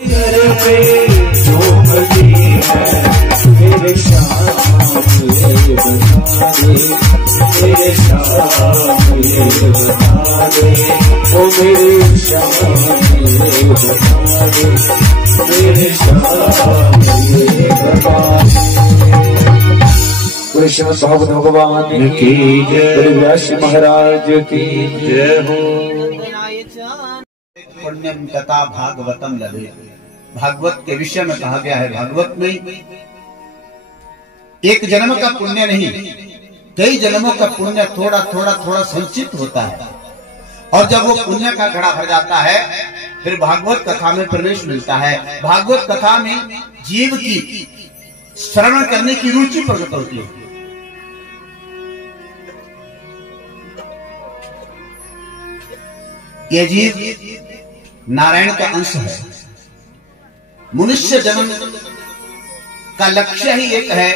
घर पे जो बनी है मेरे शाम ये बता दे, मेरे शाम ये बता दे, ओ मेरे शाम ये बता दे, मेरे शाम ये बता दे। कृष्ण स्वागत भगवान की जय, व्यास महाराज की जय हो। पुण्यम तथा भागवतम लभे। भागवत के विषय में कहा गया है, भागवत में एक जन्म का पुण्य नहीं, कई जन्मों का पुण्य थोड़ा थोड़ा थोड़ा संचित होता है, और जब वो पुण्य का घड़ा भर जाता है फिर भागवत कथा में प्रवेश मिलता है। भागवत कथा में जीव की श्रवण करने की रुचि प्रकट होती है। ये जीव नारायण का अंश है। मनुष्य जन्म का लक्ष्य ही एक है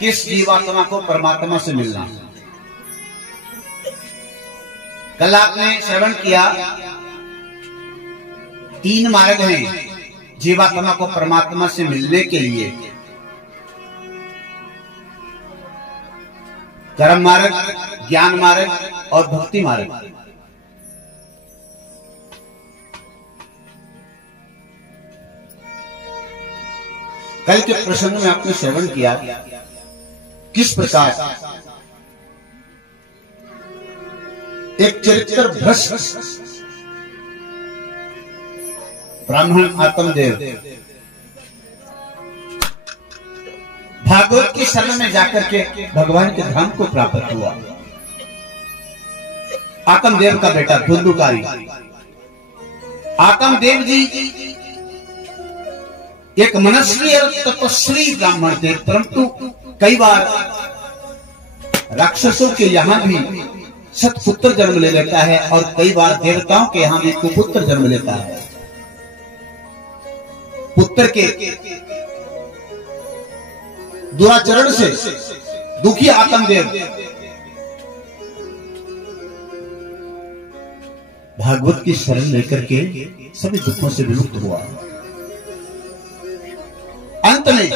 कि इस जीवात्मा को परमात्मा से मिलना। कल आपने श्रवण किया, 3 मार्ग हैं जीवात्मा को परमात्मा से मिलने के लिए। कर्म मार्ग, ज्ञान मार्ग और भक्ति मार्ग। कल के प्रसंग में आपने श्रवण किया किस प्रकार एक चरित्र भ्रष्ट ब्राह्मण आत्मदेव भागवत की शरण में जाकर के भगवान के धाम को प्राप्त हुआ। आत्मदेव का बेटा धुंधुकारी। आत्मदेव जी एक मनस्वी और तपस्वी ब्राह्मण थे, परंतु कई बार राक्षसों के यहां भी सत्पुत्र जन्म ले लेता है और कई बार देवताओं के यहां भी कुपुत्र जन्म लेता है। पुत्र के दुराचरण से दुखी आत्मदेव भागवत की शरण लेकर के सभी दुखों से विमुक्त हुआ। अंत में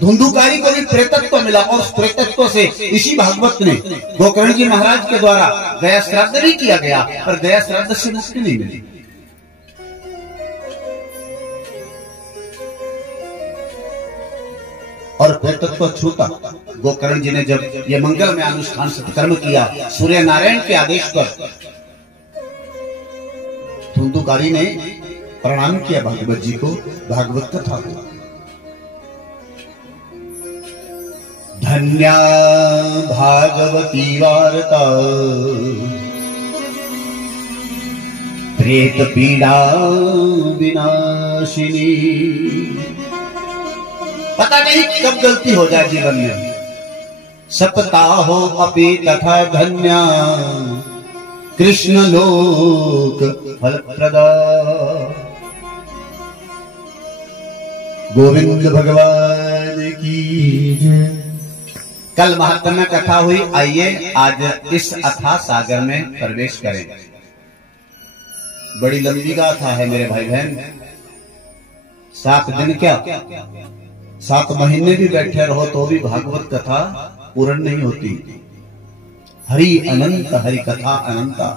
धुंधुकारी को भी प्रेतत्व मिला, और उस प्रेतत्व से इसी भागवत ने गोकर्ण जी महाराज के द्वारा गया श्राद्ध भी किया गया, पर गया श्राद्ध से मुक्ति नहीं मिली। और प्रेतत्व छूटा। गोकर्ण जी ने जब ये मंगल में अनुष्ठान सत्कर्म किया, सूर्य नारायण के आदेश पर धुंधुकारी ने प्रणाम किया भागवत जी को, भागवत कथा को। धन्या भागवती वार्ता प्रेत पीड़ा विनाशिनी। पता नहीं कब गलती हो जाए जीवन में। सप्ताहो अपि तथा धन्या कृष्ण लोक फलप्रदा। गोविंद भगवान की कल महात्म्य कथा हुई। आइए आज इस अथाह सागर में प्रवेश करें। बड़ी लंबी गाथा है मेरे भाई बहन। 7 दिन क्या 7 महीने भी बैठे रहो तो भी भागवत कथा पूर्ण नहीं होती। हरि अनंत, हरि कथा अनंता।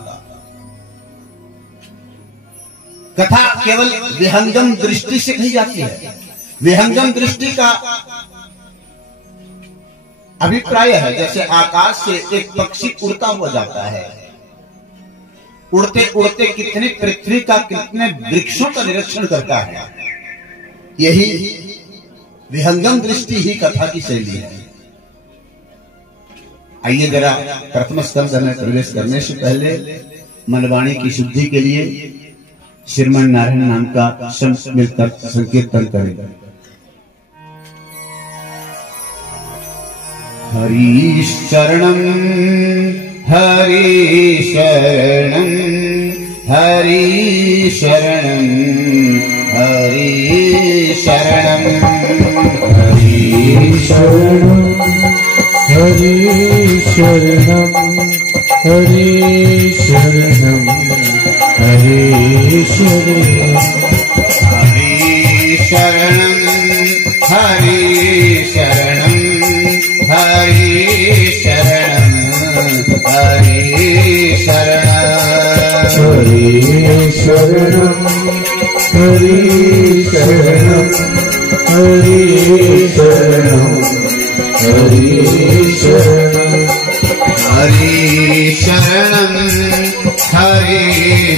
कथा केवल विहंगम दृष्टि से कही जाती है। विहंगम दृष्टि का अभिप्राय है जैसे आकाश से एक पक्षी उड़ता हुआ जाता है, उड़ते उड़ते कितने पृथ्वी का कितने वृक्षों का निरीक्षण करता है। यही विहंगम दृष्टि ही कथा की शैली है। आइए जरा प्रथम स्कंद में प्रवेश करने से पहले मनवाणी की शुद्धि के लिए श्रीमन नारायण नाम का मिलकर संकीर्तन करें। हरि शरणं हरि शरणं हरि शरणं हरि शरणं हरि शरणं हरि शरणं हरि शरणं हरि शरणं हरि शरणं हरि शरणं हरि शरणं हरि शरणं हरि शरणं हरि शरणं हरि शरणं हरि शरणं हरि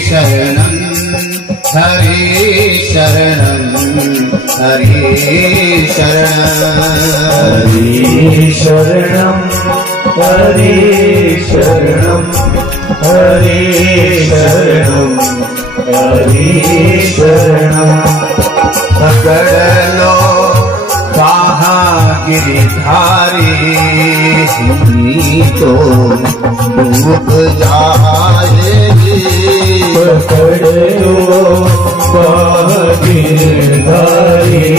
शरणं हरि शरणं हरि शरणं हरि शरणं हरि शरणं हरि शरणं हरि शरणं पकड़ लो बाहा गिरधारी तो डूब जाएगी पकड़ लो बाहा गिरधारी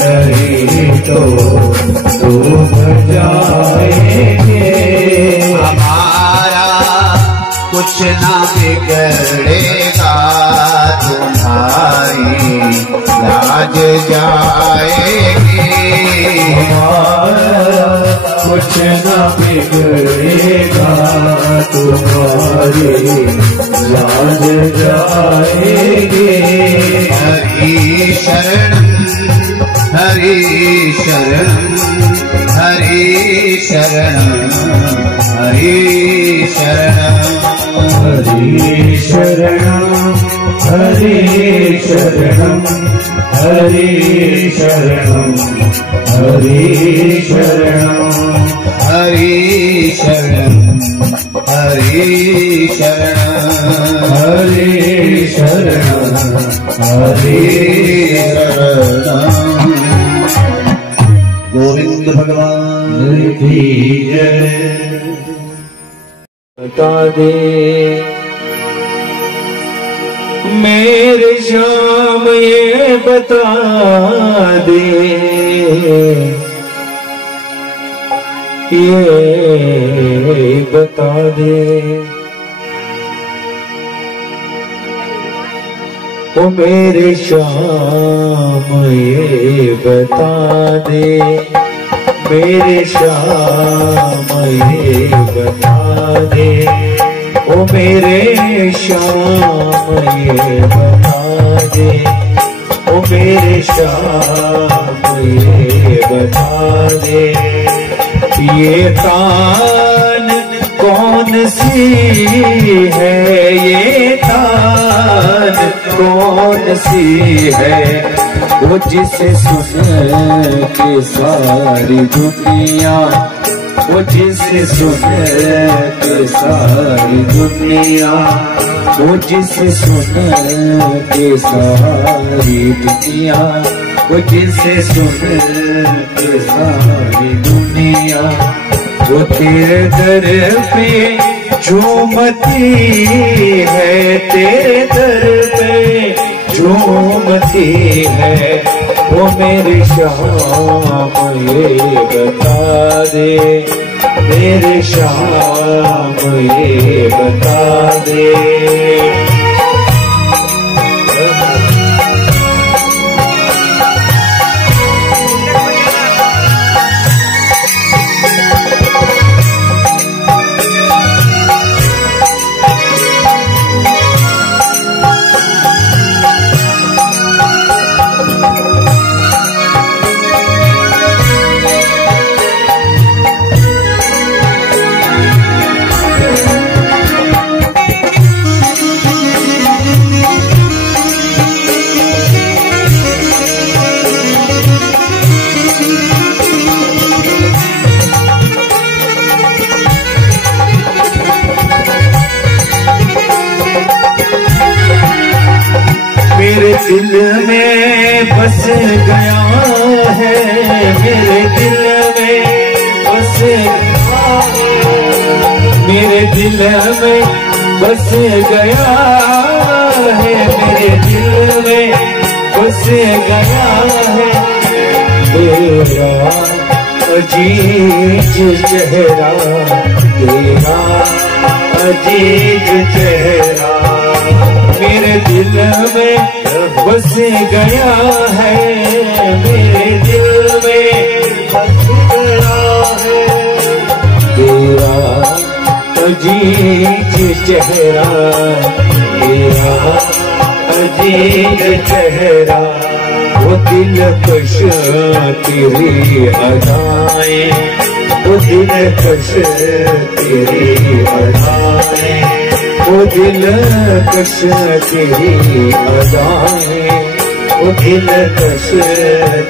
नहीं तो डूब जाएंगे हमारा कुछ ना बिगड़ेगा तुम्हारी लाज जाएगी हमारा कुछ न बिगड़ेगा तुम्हारी लाज जाएगी हरि शरणं हरि शरणं हरि शरणं हरि शरणं हरि शरणं हरि शरणं हरि शरणं हरि शरणं हरि शरणं हरि शरणं हरि शरणं हरि शरणं गोविंद भगवान की जय। बता दे मेरे श्याम ये बता दे ये बता दे ओ मेरे श्याम ये बता दे मेरे श्याम ये बता दे ओ मेरे श्याम ये बता दे ओ मेरे श्याम ये बता दे ये तान कौन सी है ये तान कौन सी है वो जिसे सुन के सारी दुनिया वो जिसे सुन के सारी दुनिया वो जिसे सुन के सारी दुनिया वो जिसे सुन के सारी दुनिया वो तेरे दर पे झूमती है तेरे दर पे झूमती है वो मेरे श्याम ये बता दे मेरे श्याम ये बता दे मेरे दिल में बस गया है मेरे दिल में बस गया मेरे दिल में बस गया है मेरे दिल में बस गया है तेरा अजीज चेहरा तेरा अजीज चेहरा मेरे दिल में बस गया है अजीज चेहरा तेरा, अजीज चेहरा, वो दिलकश तेरी अदाएं, वो दिलकश तेरी अदाएं, वो दिलकश तेरी अदाएं, वो दिलकश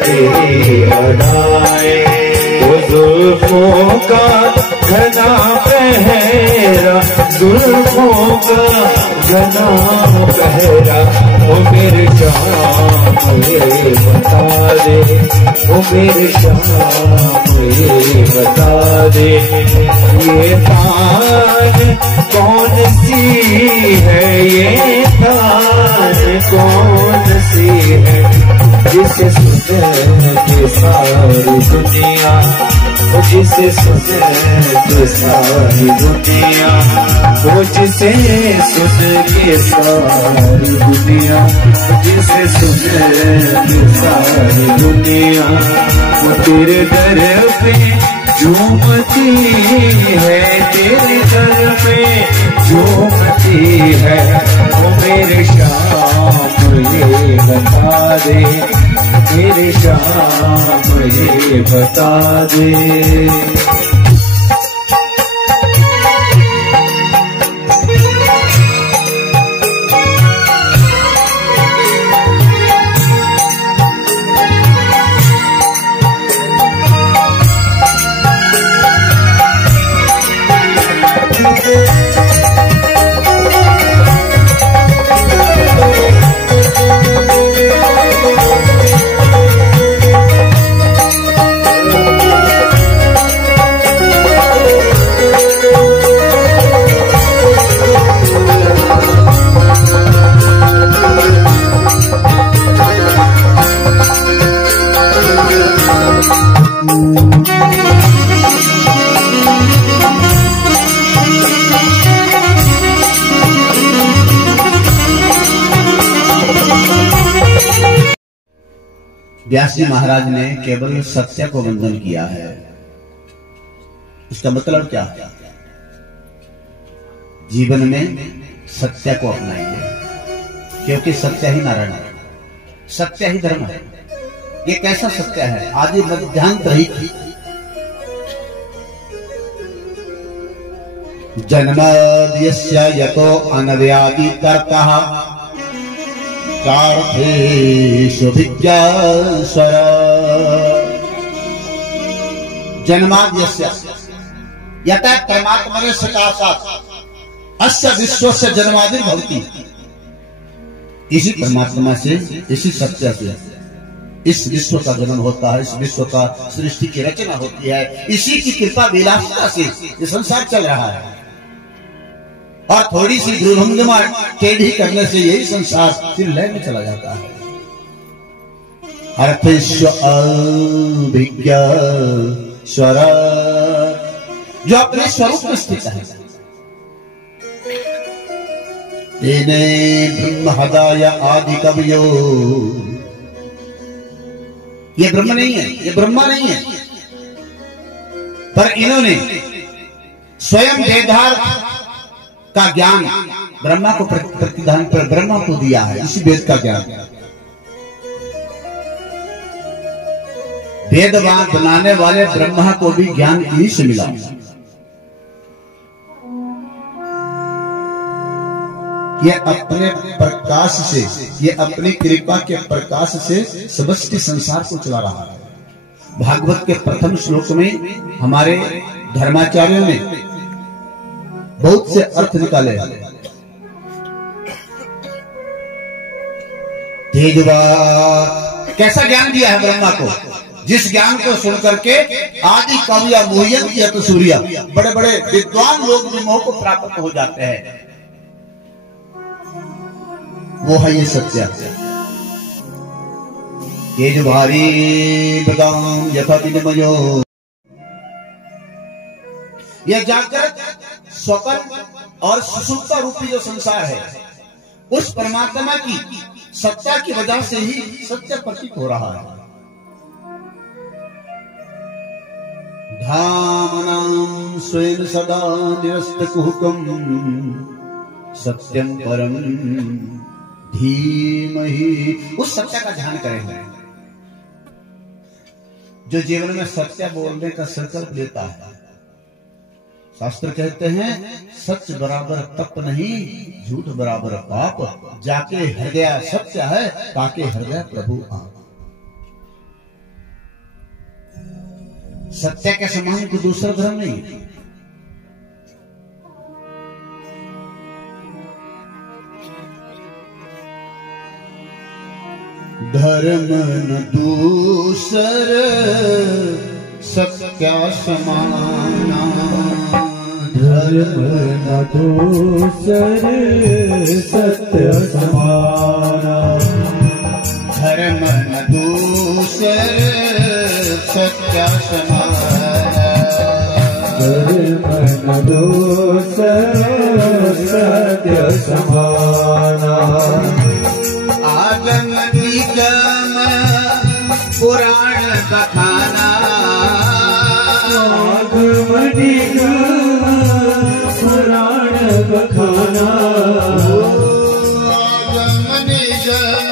तेरी अदाएं, वो जुल्फों का घना पहरा, जुल्फों का घना पहरा, वो मेरे शाम ये बता दे, वो मेरे शाम ये बता दे, ये तान कौन सी है, ये तान कौन सी है, जिसे सुने के सारी दुनिया, जिसे सुने के सारी दुनिया, वो जिसे सुने के सारी दुनिया, जिसे सुने के सारी दुनिया, वो तेरे दर पे झूमती है, तेरे दर पे झूमती है, वो मेरे शाम ये बता दे, मेरे शाम ये बता दे। व्यास जी महाराज ने केवल सत्य को वंदन किया है। इसका मतलब क्या है? जीवन में सत्य को अपनाइए, क्योंकि सत्य ही नारायण है, सत्य ही धर्म है। ये कैसा सत्य है? आदि मध्यांत रहित, जन्माद्यस्य यतो अनव्यादि कर्ता कार्थेषु विद्यास्वर। जन्माद्यस्य यतः परमात्मने सकाशात् अस्य विश्वस्य जन्मादिर् भवति। इसी परमात्मा से, इसी सत्य से इस विश्व का जन्म होता है, इस विश्व का सृष्टि की रचना होती है। इसी की कृपा विलासिता से ये संसार चल रहा है, और थोड़ी सी दुर्भंगमा टेढ़ी करने से यही संसार फिर लय में चला जाता है। अर्थेश्व अभिज्ञ स्वर, जो अपने स्वरूप में स्थित है। तेने ब्रह्म हृदय आदि कवियो, ये ब्रह्म नहीं है, ये ब्रह्मा नहीं है, पर इन्होंने स्वयं वेदार्थ का ज्ञान ब्रह्मा को प्रतिधान पर ब्रह्मा को दिया है। इसी वेद का ज्ञान वेद बनाने वाले ब्रह्मा को भी ज्ञान इन्हीं से मिला। ये अपने प्रकाश से, ये अपनी कृपा के प्रकाश से समस्त संसार को चला रहा है। भागवत के प्रथम श्लोक में हमारे धर्माचार्यों ने बहुत से अर्थ निकाले। तेजवा, कैसा ज्ञान दिया है ब्रह्मा को, जिस ज्ञान को सुन करके आदि कविया मोहयन किया तो सूर्या, बड़े बड़े विद्वान लोग भी मोह को प्राप्त हो जाते हैं। वो है ये सत्य। तेज भारी बदाम यथा विनिमयो, यह जागृत स्वप्न और सुषुप्त रूपी जो संसार है, उस परमात्मा की सत्ता की वजह से ही सत्य प्रतीत हो रहा है। धामनां स्वेन सदा निरस्तकुहकम् सत्यं परम धीमहि। उस सत्य का ध्यान करें जो जीवन में सत्य बोलने का संकल्प लेता है। शास्त्र कहते हैं सच बराबर तप नहीं, झूठ बराबर पाप, जाके हृदय सत्य है ताके हृदय प्रभु आप। सत्य के समान कोई दूसरा धर्म नहीं। धर्म न दूसर सत्य समाना, धर्म न दूसर सत्य समाना, धर्म न दूसर सत्य समाना, धर्म न दूसर सत्य समाना। आगम निगम पुराण बखाना, आगम निगम पुराण बखाना, आगम निगम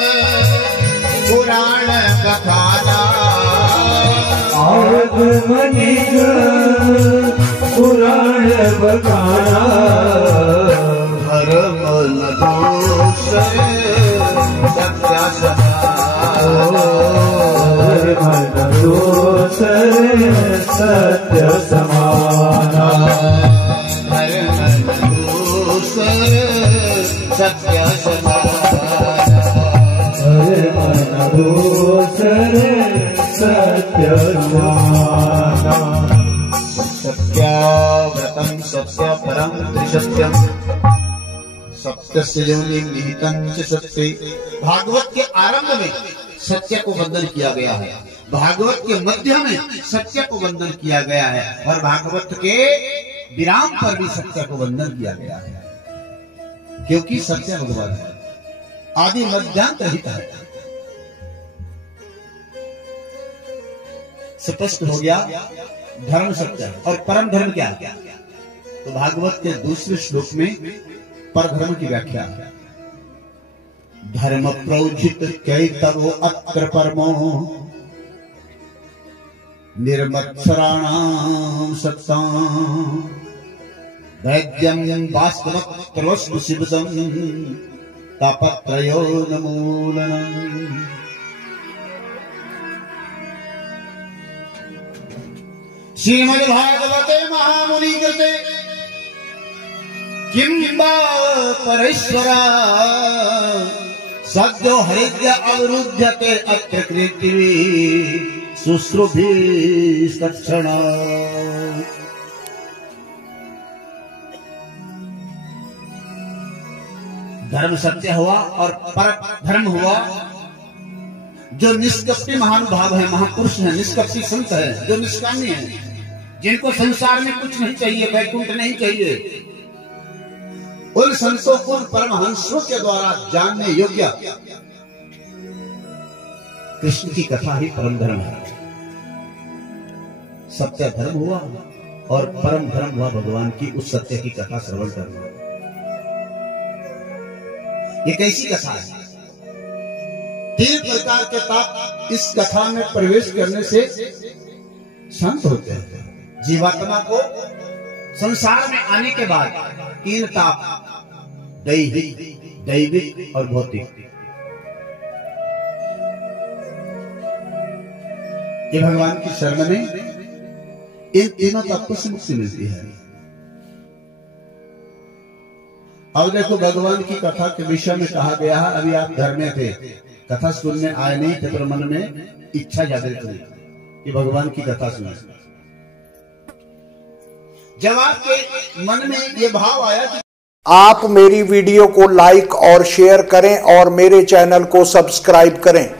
पुराण बखाना, आगम निगम पुराण बखाना। धर्म न दूसर सत्य समाना, धर्म न दूसर सत्य समाना, धर्म न दूसर सत्य समाना, धर्म न दूसर सत्य समाना। सत्याव्रतं सत्य परं त्रिसत्यम्, सत्य से निहितं च सत्ये। भागवत के आरंभ में सत्य को वंदन किया गया है, भागवत के मध्य में सत्य को वंदन किया गया है, और भागवत के विराम पर भी सत्य को वंदन किया गया है, क्योंकि सत्य भगवान है, आदि मध्यांत रहित है। स्पष्ट हो गया धर्म सत्य है और परम धर्म क्या है। तो भागवत के दूसरे श्लोक में पर धर्म की व्याख्या है। धर्म प्रोजित कैतवो अत्र परमो निर्मत्सराणां सत्तां वैद्यं वास्तवत्रवस्तु शिवदं तापत्रयोन्मूलनम्। श्रीमद्भागवते महामुनि कृते किं वा परेश्वरा सद्यो हरिद्य अवरुध्यते अत्र कृतिवी शुश्रूभिस्तत्क्षणा। धर्म सत्य हुआ और पर धर्म हुआ। जो निष्कपटी महानुभाव है, महापुरुष है, निष्कपटी संत है, जो निष्कामी है, जिनको संसार में कुछ नहीं चाहिए, वैकुंठ नहीं चाहिए, उन संतों को परमहंसों के द्वारा जानने योग्य कृष्ण की कथा ही परम धर्म है। सत्य धर्म हुआ और परम धर्म हुआ भगवान की उस सत्य की कथा श्रवण करना। ये कैसी कथा है? 3 प्रकार के ताप इस कथा में प्रवेश करने से शांत होते हैं। जीवात्मा को संसार में आने के बाद 3 ताप, दैहिक, दैविक और भौतिक, ये भगवान की शरण में इन तीनों तापों से मुक्ति मिलती है। अब देखो भगवान की कथा के विषय में कहा गया है, अभी आप घर में थे, कथा सुनने आए नहीं थे, पर मन में इच्छा जागृत हुई कि भगवान की कथा सुने। जब आपके मन में ये भाव आया कि आप मेरी वीडियो को लाइक और शेयर करें और मेरे चैनल को सब्सक्राइब करें।